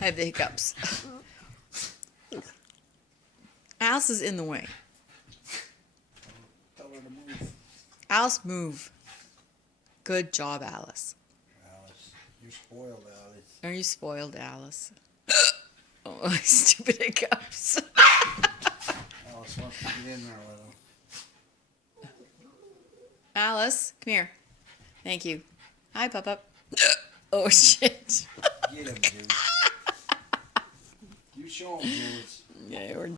I have the hiccups. Alice is in the way. Tell her to move. Alice, move. Good job, Alice. Alice, you're spoiled, Alice. Are you spoiled, Alice? Oh, stupid hiccups. Alice wants to get in there a little. Alice, come here. Thank you. Hi, Pop-Up. Oh, shit. Get him, Jules. You show him, Jules. Yeah, we're